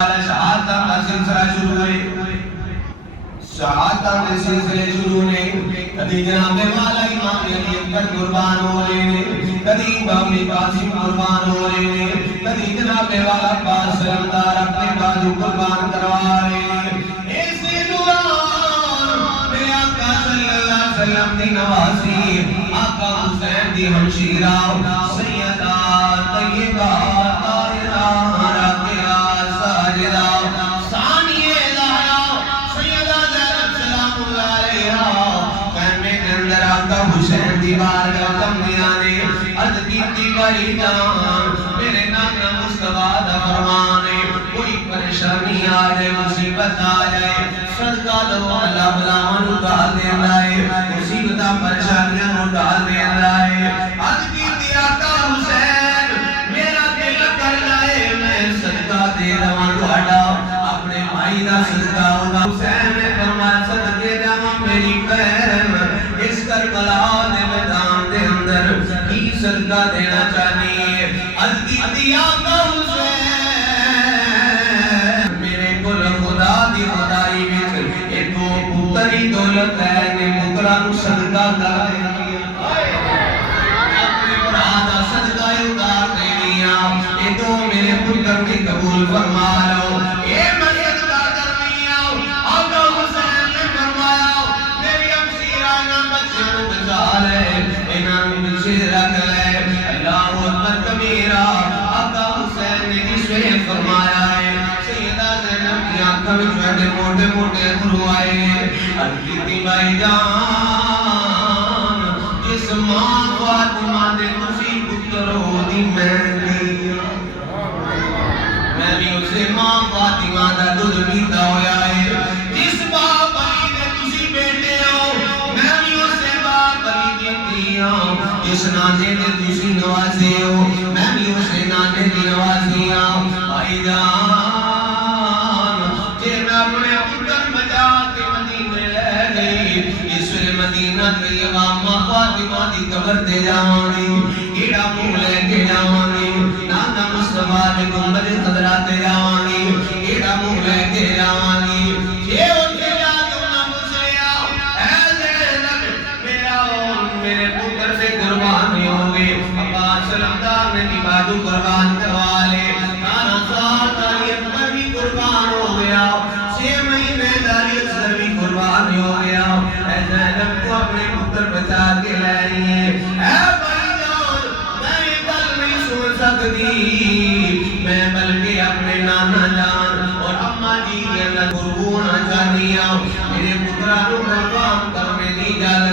شہادت کا سلسلہ شروع ہوئے، شہادت کے سلسلے شروع نے کدی جناب والا امام علی اکبر قربان ہو رہے ہیں، کدی امام قاسم قربان ہو رہے ہیں، کدی جناب والا عباس سلمدار اپنے بازو قربان کروا رہے ہیں۔ ایسی دوران میرے آقا صلی اللہ علیہ وسلم دی نوازی، آقا حسین دی ہمشیرہ سیدہ طیبہ طاہرہ راقیہ ساجدہ ثانیہ زہرا سیدہ زینب سلام اللہ علیہا خیمے کے اندر آقا حسین دی بارگاہ کمدیاں نے عرض کیتی بھائی جان میرے نانا مصطفیٰ دا فرمان ہے، کوئی پریشانی آ جائے مصیبت آ جائے صدقہ دو اللہ بلاؤں ڈال دینا ہے، مصیبتہ پریشانیاں ڈال دینا ہے۔ عرض کیتی آقا حسین میرا دل کر جائے میں صدقہ دے رہا دوڑا اپنے بھائی دا صدقہ ہوگا۔ حسین نے فرمایا صدقے جاؤں میری بہن اس کربلا دے میدان دے اندر کی صدقہ دینا چاہیے۔ عرض کیتی آقا حسین میرے کل خدا دی خدائی وچ اے دو پتری دولت ہے نے پتران صدقہ کر دینی اپنے برادہ صدقہ اتار دینی اے دو میرے پتر کی قبول فرما لو اے میں صدقہ کرنی آقا حسین نے فرمایا میری امسیرہ نہ بچوں بچا لے انہوں پیچھے رکھ لے اللہ اکبر کبیرہ۔ آقا حسین نے کسوے فرمایا ہے سیدہ زینب کی آنکھوں میں چھوٹے موٹے موٹے اتھرو آئے ہیں۔ عرض کیتی بھائی جان جس ماں فاطمہ دے تسی پتر ہو دی میں بھی اسے ماں فاطمہ دا دودھ پیتا ہویا ہے، جس باپ علی دے تسی بیٹے ہو میں بھی اسے باپ علی دیتی ہوں، جس نانے دے تسی نوازے ہو میں بھی اسے نانے دی نوازی ہوں۔ بھائی جان جے میں اپنے پتر بجا کے مدینے لے گئی اس ویلے مدینہ طیبہ ماں فاطمہ دی قبر تے جاواں گی، ایڑا منہ لے کے جاواں گی، نانا مصطفیٰ دے گنبد خضرا تے جاواں گی، ایڑا منہ لے کے جاواں گی۔ جے اٹھے جا کے نہ پوچھیا اے زینب میرے پتر سے قربانی ہو گئے، عباس سلمدار نے بھی بازو قربان کروا لے، نانا صاحب علی اکبر بھی قربان ہو گیا، 6 مہینے داری اکثر بھی قربان ہو گیا۔ اے زینب کو اپنے پتر بچا کے لے آئیے، اے بھائی جان میں یہ گل نہیں سن سکتی، میں بلکہ اپنے نانا جان اور اماں جی کے اندر قربان چاہتی ہوں، میرے پترہ کو قربان کرنے دی اجازت